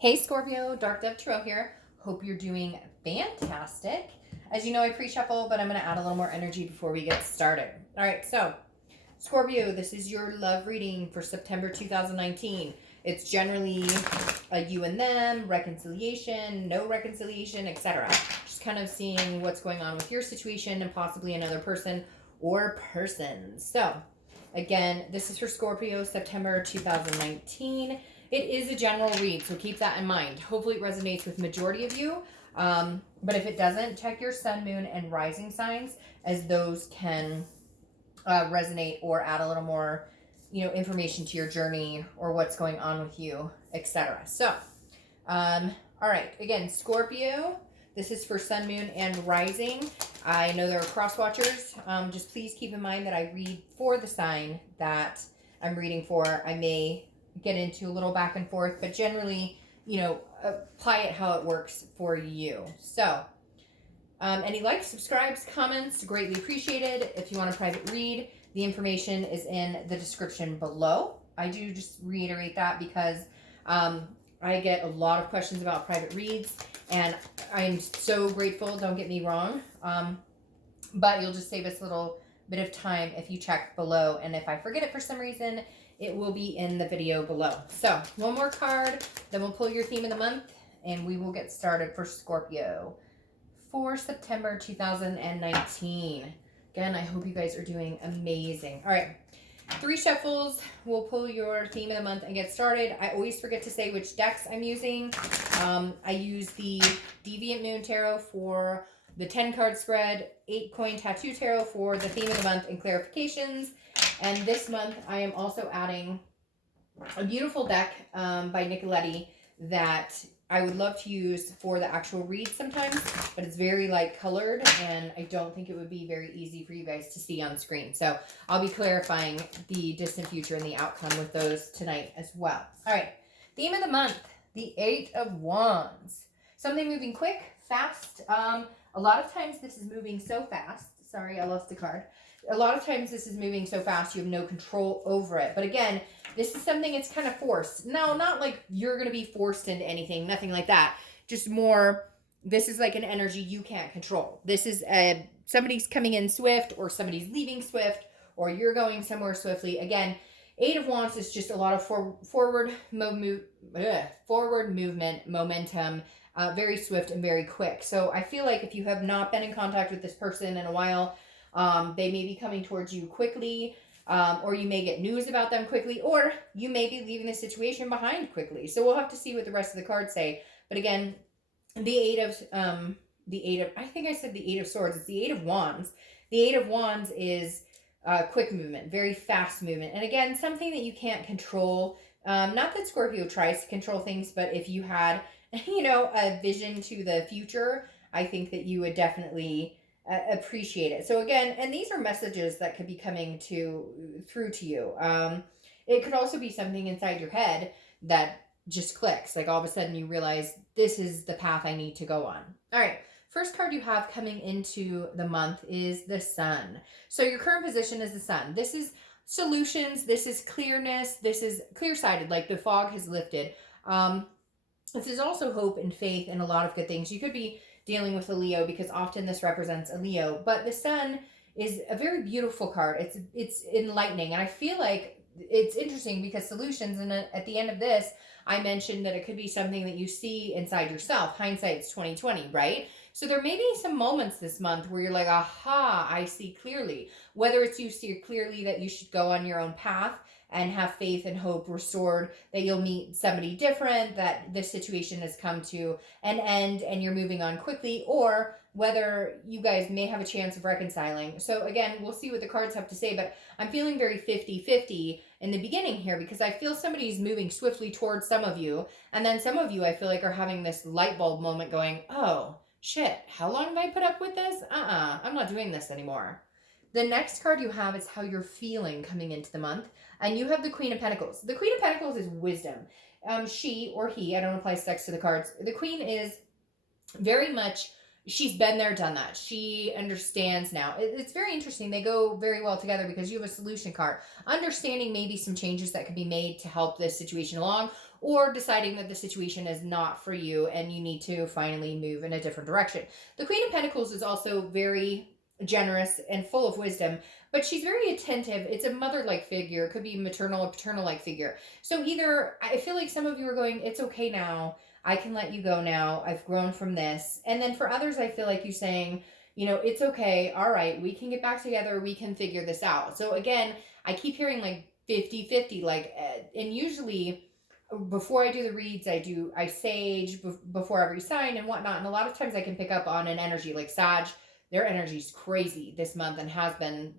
Hey Scorpio, Dark Dove Tarot here. Hope you're doing fantastic. As you know, I pre-shuffle, but I'm going to add a little more energy before we get started. All right, so Scorpio, this is your love reading for September 2019. It's generally a you and them, reconciliation, no reconciliation, etc. Just kind of seeing what's going on with your situation and possibly another person or persons. So, again, this is for Scorpio, September 2019. It is a general read, so keep that in mind. Hopefully it resonates with majority of you. But if it doesn't, check your sun, moon, and rising signs, as those can resonate or add a little more, information to your journey or what's going on with you, etc. So, all right. Again, Scorpio, this is for sun, moon, and rising. I know there are cross watchers. Just please keep in mind that I read for the sign that I'm reading for. I may get into a little back and forth, but generally, apply it how it works for you. So, any likes, subscribes, comments, greatly appreciated. If you want a private read, the information is in the description below. I do just reiterate that because I get a lot of questions about private reads, and I'm so grateful, don't get me wrong, but you'll just save us a little bit of time if you check below, and if I forget it for some reason, it will be in the video below. So, one more card, then we'll pull your theme of the month, and we will get started for Scorpio for September 2019. Again, I hope you guys are doing amazing. All right, 3 shuffles. We'll pull your theme of the month and get started. I always forget to say which decks I'm using. I use the Deviant Moon Tarot for the 10-card spread, 8-coin tattoo tarot for the theme of the month and clarifications. And this month, I am also adding a beautiful deck by Nicoletti that I would love to use for the actual read sometimes, but it's very light colored, and I don't think it would be very easy for you guys to see on screen. So I'll be clarifying the distant future and the outcome with those tonight as well. All right, theme of the month, the 8 of Wands. Something moving quick, fast. A lot of times this is moving so fast. Sorry, I lost the card. A lot of times this is moving so fast you have no control over it. But again, this is something that's kind of forced. No, not like you're going to be forced into anything, nothing like that. Just more, this is like an energy you can't control. This is somebody's coming in swift, or somebody's leaving swift, or you're going somewhere swiftly. Again, 8 of Wands is just a lot of forward movement, momentum, very swift and very quick. So I feel like if you have not been in contact with this person in a while, they may be coming towards you quickly, or you may get news about them quickly, or you may be leaving the situation behind quickly. So we'll have to see what the rest of the cards say. But again, the 8 of, I think I said the 8 of Swords. It's the 8 of Wands. The 8 of Wands is quick movement, very fast movement. And again, something that you can't control. Not that Scorpio tries to control things, but if you had, a vision to the future, I think that you would definitely appreciate it. So again, and these are messages that could be coming through to you. It could also be something inside your head that just clicks. Like all of a sudden you realize this is the path I need to go on. All right. First card you have coming into the month is the Sun. So your current position is the Sun. This is solutions. This is clearness. This is clear-sighted, like the fog has lifted. This is also hope and faith and a lot of good things. You could be dealing with a Leo because often this represents a Leo, but the Sun is a very beautiful card. It's enlightening, and I feel like it's interesting because solutions, and at the end of this, I mentioned that it could be something that you see inside yourself. Hindsight's 20/20, right? So there may be some moments this month where you're like, aha, I see clearly. Whether it's you see clearly that you should go on your own path and have faith and hope restored, that you'll meet somebody different, that this situation has come to an end and you're moving on quickly, or whether you guys may have a chance of reconciling. So again, we'll see what the cards have to say, but I'm feeling very 50-50 in the beginning here because I feel somebody's moving swiftly towards some of you, and then some of you I feel like are having this light bulb moment going, oh, shit, how long have I put up with this? I'm not doing this anymore. The next card you have is how you're feeling coming into the month. And you have the Queen of Pentacles. The Queen of Pentacles is wisdom. She or he, I don't apply sex to the cards. The Queen is very much, she's been there, done that. She understands now. It's very interesting. They go very well together because you have a solution card. Understanding maybe some changes that could be made to help this situation along, or deciding that the situation is not for you and you need to finally move in a different direction. The Queen of Pentacles is also very generous and full of wisdom, but she's very attentive. It's a mother-like figure. It could be maternal or paternal-like figure. So either, I feel like some of you are going, it's okay now. I can let you go now. I've grown from this. And then for others, I feel like you're saying, you know, it's okay. All right, we can get back together. We can figure this out. So again, I keep hearing like 50-50, like, and usually before I do the reads, I sage before every sign and whatnot. And a lot of times I can pick up on an energy like Sag. Their energy's crazy this month and has been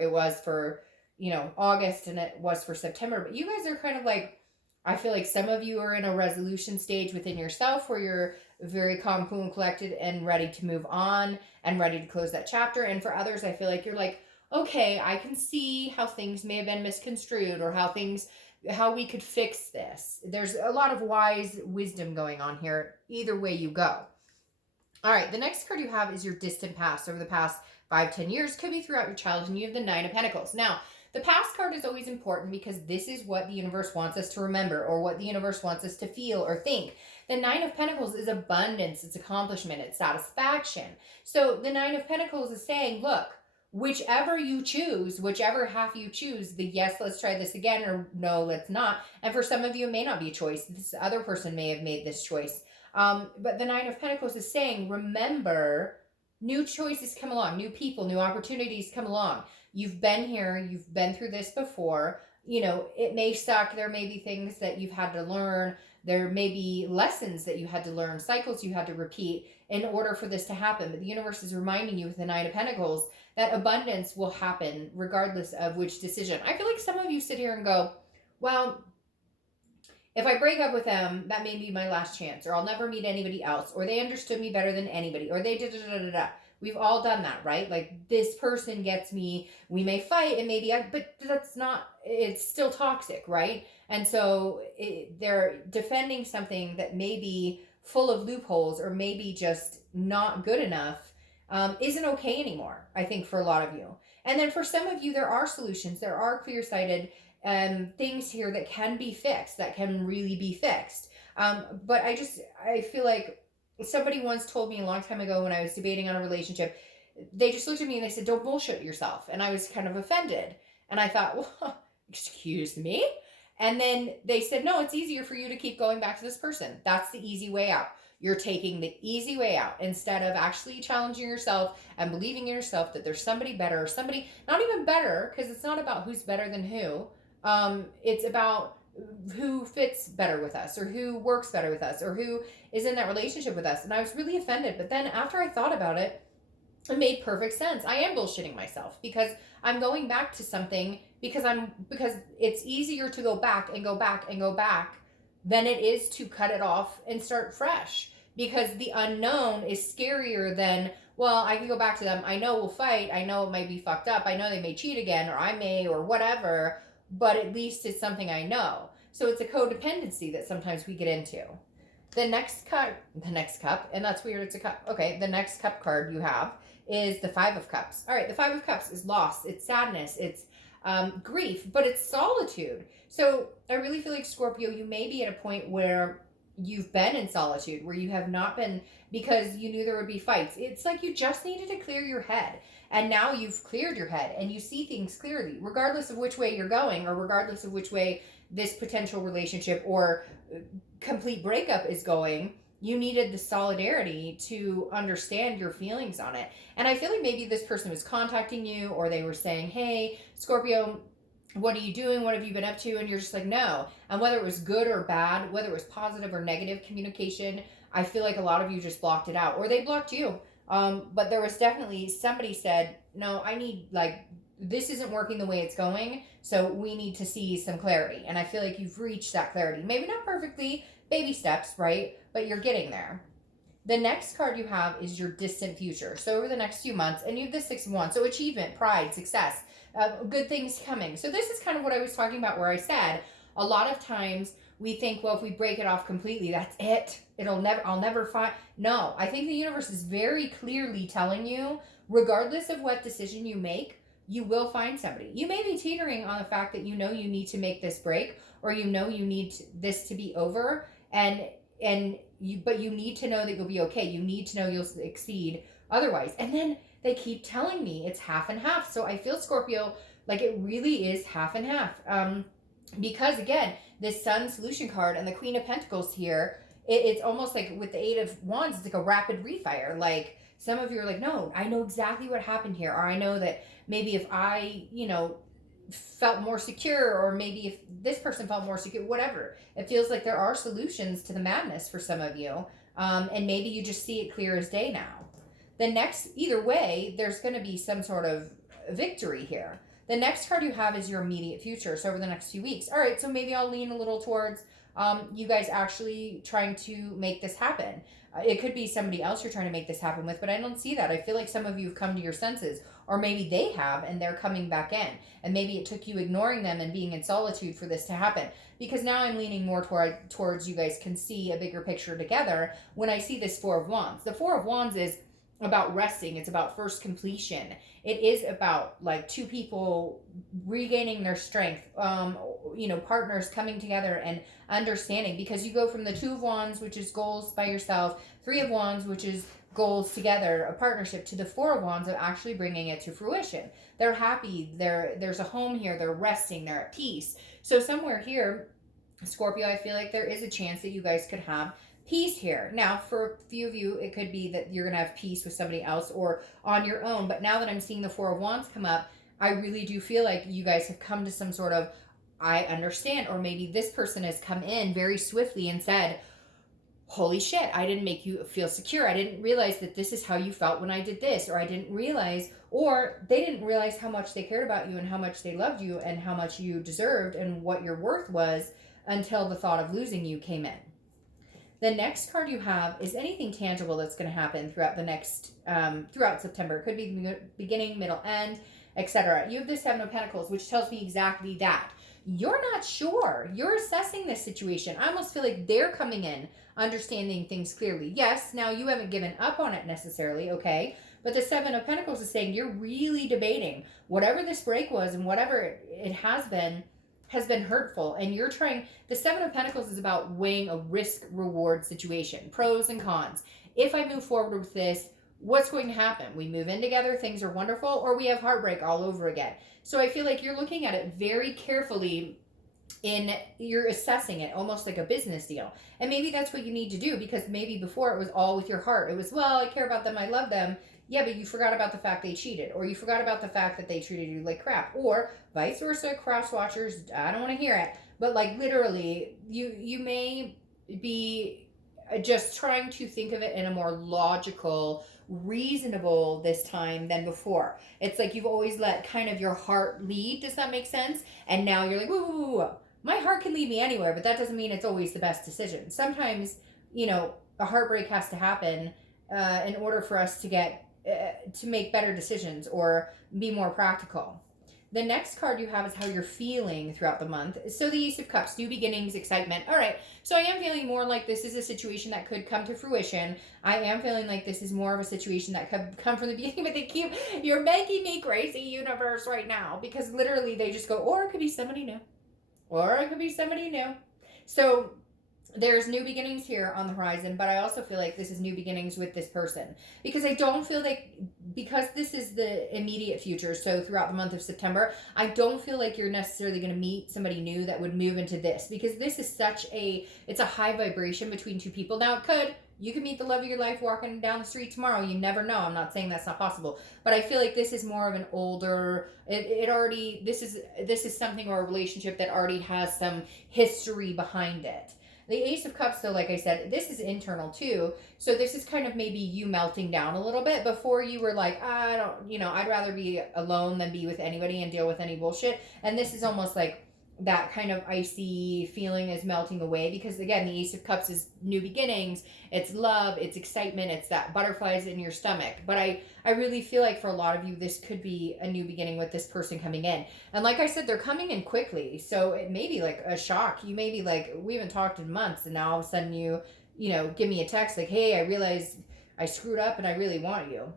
it was for, you know, August and it was for September. But you guys are kind of like, I feel like some of you are in a resolution stage within yourself where you're very calm, cool, and collected and ready to move on and ready to close that chapter. And for others, I feel like you're like, okay, I can see how things may have been misconstrued or how we could fix this. There's a lot of wise wisdom going on here, either way you go. All right, the next card you have is your distant past. Over the past 5-10 years, could be throughout your childhood, and you have the Nine of Pentacles. Now, the past card is always important because this is what the universe wants us to remember or what the universe wants us to feel or think. The Nine of Pentacles is abundance, it's accomplishment, it's satisfaction. So the Nine of Pentacles is saying, look, whichever you choose, whichever half you choose, the yes, let's try this again, or no, let's not. And for some of you, it may not be a choice. This other person may have made this choice. But the Nine of Pentacles is saying, remember, new choices come along, new people, new opportunities come along. You've been here, you've been through this before. You know, it may suck. There may be things that you've had to learn. There may be lessons that you had to learn, cycles you had to repeat in order for this to happen. But the universe is reminding you with the Nine of Pentacles that abundance will happen regardless of which decision. I feel like some of you sit here and go, well, if I break up with them, that may be my last chance, or I'll never meet anybody else, or they understood me better than anybody, or they da-da-da-da-da. We've all done that, right? Like, this person gets me, we may fight, and maybe but that's not, it's still toxic, right? And so they're defending something that may be full of loopholes or maybe just not good enough, isn't okay anymore, I think, for a lot of you. And then for some of you, there are solutions. There are clear-sighted things here that can be fixed, that can really be fixed. But I feel like somebody once told me a long time ago when I was debating on a relationship, they just looked at me and they said, don't bullshit yourself. And I was kind of offended. And I thought, well, excuse me? And then they said, no, it's easier for you to keep going back to this person. That's the easy way out. You're taking the easy way out instead of actually challenging yourself and believing in yourself that there's somebody better, or somebody not even better, because it's not about who's better than who. It's about who fits better with us, or who works better with us, or who is in that relationship with us. And I was really offended. But then after I thought about it, it made perfect sense. I am bullshitting myself because I'm going back to something because it's easier to go back and go back and go back than it is to cut it off and start fresh, because the unknown is scarier than, well, I can go back to them. I know we'll fight. I know it might be fucked up. I know they may cheat again, or I may, or whatever, but at least it's something I know. So it's a codependency that sometimes we get into. The next cup, and that's weird, it's a cup. Okay, the next cup card you have is the Five of Cups. All right, the Five of Cups is loss, it's sadness, it's grief, but it's solitude. So I really feel like, Scorpio, you may be at a point where you've been in solitude, where you have not been, because you knew there would be fights. It's like you just needed to clear your head. And now you've cleared your head and you see things clearly, regardless of which way you're going, or regardless of which way this potential relationship or complete breakup is going. You needed the solidarity to understand your feelings on it. And I feel like maybe this person was contacting you, or they were saying, hey, Scorpio, what are you doing? What have you been up to? And you're just like, no. And whether it was good or bad, whether it was positive or negative communication, I feel like a lot of you just blocked it out, or they blocked you. But there was definitely, somebody said, no, I need, like, this isn't working the way it's going, so we need to see some clarity. And I feel like you've reached that clarity. Maybe not perfectly, baby steps, right? But you're getting there. The next card you have is your distant future. So over the next few months, and you have the Six of Wands. So achievement, pride, success, good things coming. So this is kind of what I was talking about, where I said a lot of times we think, well, if we break it off completely, that's it. I'll never find. No, I think the universe is very clearly telling you, regardless of what decision you make, you will find somebody. You may be teetering on the fact that you know you need to make this break, or you know you need this to be over, but you need to know that you'll be okay. You need to know you'll succeed otherwise. And then they keep telling me it's half and half. So I feel, Scorpio, like it really is half and half. Because again, this Sun solution card and the Queen of Pentacles here, it's almost like with the Eight of Wands, it's like a rapid refire. Like some of you are like, no, I know exactly what happened here. Or I know that maybe if I, felt more secure, or maybe if this person felt more secure, whatever. It feels like there are solutions to the madness for some of you. And maybe you just see it clear as day now. Either way, there's going to be some sort of victory here. The next card you have is your immediate future. So over the next few weeks. All right, so maybe I'll lean a little towards you guys actually trying to make this happen. It could be somebody else you're trying to make this happen with, but I don't see that. I feel like some of you have come to your senses, or maybe they have and they're coming back in. And maybe it took you ignoring them and being in solitude for this to happen. Because now I'm leaning more towards you guys can see a bigger picture together when I see this Four of Wands. The Four of Wands is about resting. It's about first completion. It is about like two people regaining their strength, partners coming together and understanding, because you go from the Two of Wands, which is goals by yourself, Three of Wands, which is goals together, a partnership, to the Four of Wands of actually bringing it to fruition. They're happy. There's a home here. They're resting. They're at peace. So somewhere here, Scorpio, I feel like there is a chance that you guys could have peace here. Now, for a few of you, it could be that you're going to have peace with somebody else or on your own. But now that I'm seeing the Four of Wands come up, I really do feel like you guys have come to some sort of, I understand. Or maybe this person has come in very swiftly and said, holy shit, I didn't make you feel secure. I didn't realize that this is how you felt when I did this. Or I didn't realize, or they didn't realize how much they cared about you and how much they loved you and how much you deserved and what your worth was until the thought of losing you came in. The next card you have is anything tangible that's going to happen throughout the next, throughout September. It could be the beginning, middle, end, etc. You have the Seven of Pentacles, which tells me exactly that. You're not sure. You're assessing this situation. I almost feel like they're coming in, understanding things clearly. Yes, now you haven't given up on it necessarily, okay? But the Seven of Pentacles is saying you're really debating whatever this break was and whatever it has been hurtful, and you're trying. The Seven of Pentacles is about weighing a risk-reward situation, pros and cons. If I move forward with this, what's going to happen? We move in together, things are wonderful, or we have heartbreak all over again. So I feel like you're looking at it very carefully, you're assessing it almost like a business deal. And maybe that's what you need to do, because maybe before it was all with your heart. It was, well, I care about them, I love them. Yeah, but you forgot about the fact they cheated, or you forgot about the fact that they treated you like crap, or vice versa. Cross watchers, I don't want to hear it, but like literally, you may be just trying to think of it in a more logical, reasonable this time than before. It's like you've always let kind of your heart lead. Does that make sense? And now you're like, whoa. My heart can lead me anywhere, but that doesn't mean it's always the best decision. Sometimes, a heartbreak has to happen in order for us to get to make better decisions or be more practical. The next card you have is how you're feeling throughout the month. So the Ace of Cups, new beginnings, excitement. All right, so I am feeling more like this is a situation that could come to fruition. I am feeling like this is more of a situation that could come from the beginning, but you're making me crazy, universe, right now, because literally they just go, or it could be somebody new. Or it could be somebody new. So there's new beginnings here on the horizon, but I also feel like this is new beginnings with this person, because I don't feel like, because this is the immediate future, so throughout the month of September, I don't feel like you're necessarily going to meet somebody new that would move into this, because this is it's a high vibration between two people. Now you can meet the love of your life walking down the street tomorrow. You never know. I'm not saying that's not possible, but I feel like this is more of an older, this is something, or a relationship that already has some history behind it. The Ace of Cups, though, like I said, this is internal too. So this is kind of maybe you melting down a little bit. Before you were like, I'd rather be alone than be with anybody and deal with any bullshit. And this is almost like that kind of icy feeling is melting away, because again, the Ace of Cups is new beginnings, it's love, it's excitement, it's that butterflies in your stomach. But I really feel like for a lot of you, this could be a new beginning with this person coming in. And like I said, they're coming in quickly, so it may be like a shock. You may be like, we haven't talked in months, and now all of a sudden you give me a text like, hey, I realized I screwed up and I really want you.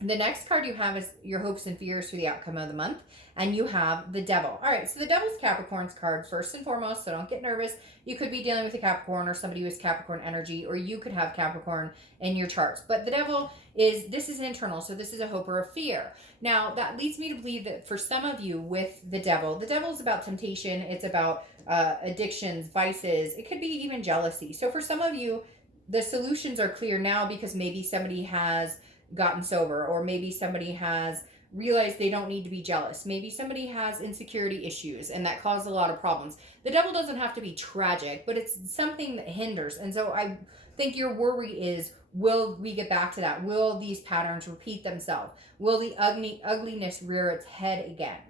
The next card you have is your hopes and fears for the outcome of the month. And you have the devil. All right, so the devil's Capricorn's card first and foremost, so don't get nervous. You could be dealing with a Capricorn or somebody who has Capricorn energy, or you could have Capricorn in your charts. But the devil this is internal, so this is a hope or a fear. Now, that leads me to believe that for some of you with the devil is about temptation. It's about addictions, vices. It could be even jealousy. So for some of you, the solutions are clear now because maybe somebody has gotten sober, or maybe somebody has realized they don't need to be jealous. Maybe somebody has insecurity issues and that caused a lot of problems. The devil doesn't have to be tragic, but it's something that hinders. And so I think your worry is, will we get back to that? Will these patterns repeat themselves? Will the ugliness rear its head again?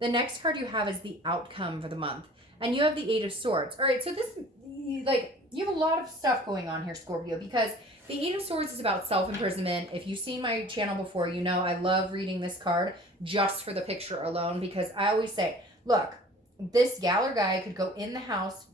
The next card you have is the outcome for the month. And you have the Eight of Swords. All right, so this, like, you have a lot of stuff going on here, Scorpio, because the Eight of Swords is about self-imprisonment. If you've seen my channel before, you know I love reading this card just for the picture alone, because I always say, look, this gal or guy could go in the house,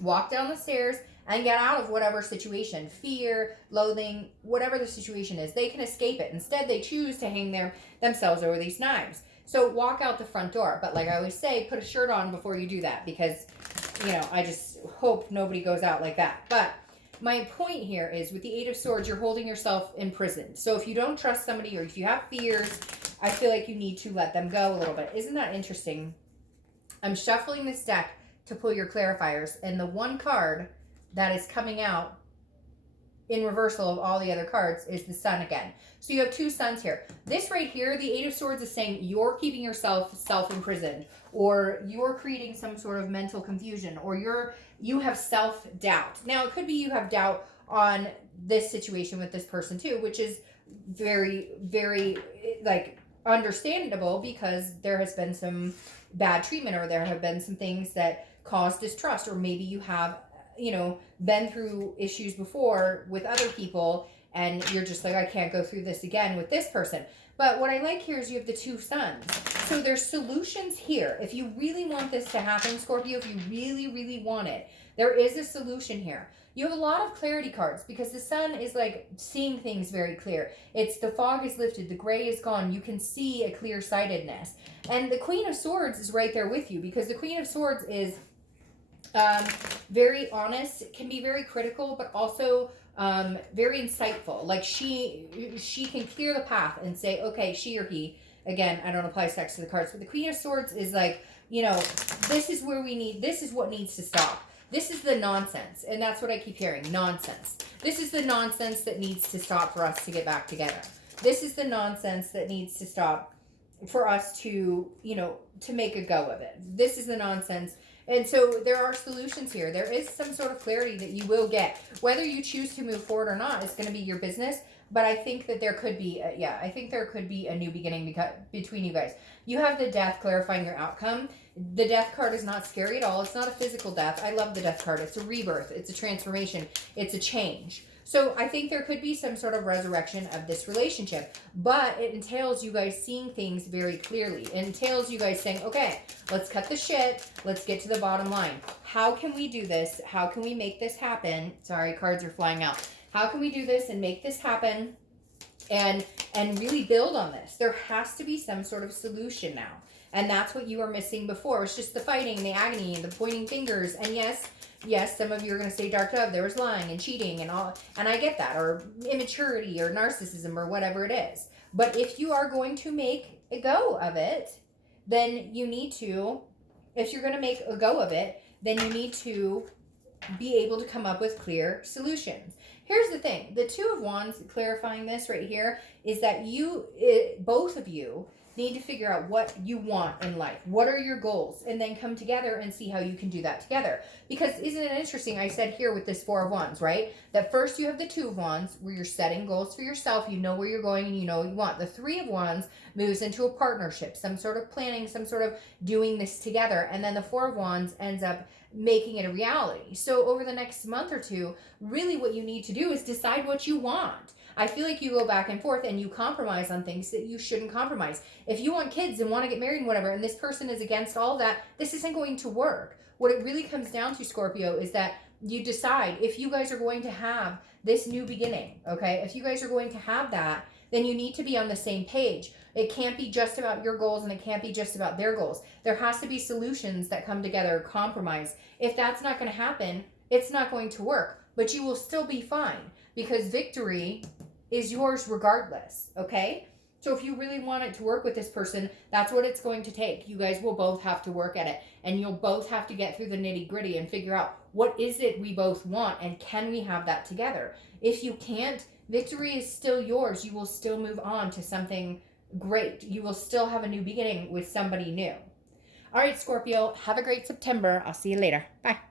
walk down the stairs, and get out of whatever situation, fear, loathing, whatever the situation is. They can escape it. Instead, they choose to hang themselves over these knives. So walk out the front door. But like I always say, put a shirt on before you do that, because, you know, I just hope nobody goes out like that. But my point here is, with the Eight of Swords, you're holding yourself imprisoned. So if you don't trust somebody, or if you have fears, I feel like you need to let them go a little bit. Isn't that interesting? I'm shuffling this deck to pull your clarifiers, and the one card that is coming out in reversal of all the other cards is the Sun again. So you have two suns here. This right here, the Eight of Swords, is saying you're keeping yourself self-imprisoned, or you're creating some sort of mental confusion, or you have self-doubt. Now, it could be you have doubt on this situation with this person too, which is very, very, like, understandable, because there has been some bad treatment, or there have been some things that cause distrust, or maybe you have, you know, been through issues before with other people, and you're just like, I can't go through this again with this person. But what I like here is you have the two suns. So there's solutions here. If you really want this to happen, Scorpio, if you really, really want it, there is a solution here. You have a lot of clarity cards, because the Sun is like seeing things very clear. It's the fog is lifted, the gray is gone. You can see a clear-sightedness. And the Queen of Swords is right there with you, because the Queen of Swords is very honest, can be very critical, but also very insightful. Like she can clear the path and say, okay, she or he, again, I don't apply sex to the cards, but the Queen of Swords is like, you know, this is where we need, this is what needs to stop. This is the nonsense. And that's what I keep hearing, nonsense. This is the nonsense that needs to stop for us to get back together. This is the nonsense that needs to stop for us to, you know, to make a go of it. This is the nonsense. And so there are solutions here. There is some sort of clarity that you will get. Whether you choose to move forward or not is going to be your business. But I think that there could be, I think there could be a new beginning between you guys. You have the Death clarifying your outcome. The Death card is not scary at all. It's not a physical death. I love the Death card. It's a rebirth. It's a transformation. It's a change. So I think there could be some sort of resurrection of this relationship, but it entails you guys seeing things very clearly. It entails you guys saying, okay, let's cut the shit. Let's get to the bottom line. How can we do this? How can we make this happen? Sorry, cards are flying out. How can we do this and make this happen and really build on this? There has to be some sort of solution now. And that's what you were missing before. It's just the fighting, the agony, the pointing fingers. And yes, some of you are going to say, Dark Dove, there was lying and cheating and all. And I get that. Or immaturity or narcissism or whatever it is. But if you are going to make a go of it, then you need to, if you're going to make a go of it, then you need to be able to come up with clear solutions. Here's the thing. The Two of Wands, clarifying this right here, is that both of you need to figure out what you want in life. What are your goals? And then come together and see how you can do that together. Because isn't it interesting? I said here with this Four of Wands, right? That first you have the Two of Wands where you're setting goals for yourself. You know where you're going and you know what you want. The Three of Wands moves into a partnership, some sort of planning, some sort of doing this together. And then the Four of Wands ends up making it a reality. So over the next month or two, really what you need to do is decide what you want. I feel like you go back and forth and you compromise on things that you shouldn't compromise. If you want kids and want to get married and whatever, and this person is against all that, this isn't going to work. What it really comes down to, Scorpio, is that you decide if you guys are going to have this new beginning, okay? If you guys are going to have that, then you need to be on the same page. It can't be just about your goals and it can't be just about their goals. There has to be solutions that come together, compromise. If that's not going to happen, it's not going to work, but you will still be fine because victory is yours regardless, okay? So if you really want it to work with this person, that's what it's going to take. You guys will both have to work at it, and you'll both have to get through the nitty-gritty and figure out what is it we both want and can we have that together. If you can't, victory is still yours. You will still move on to something great. You will still have a new beginning with somebody new. All right, Scorpio, have a great September. I'll see you later. Bye.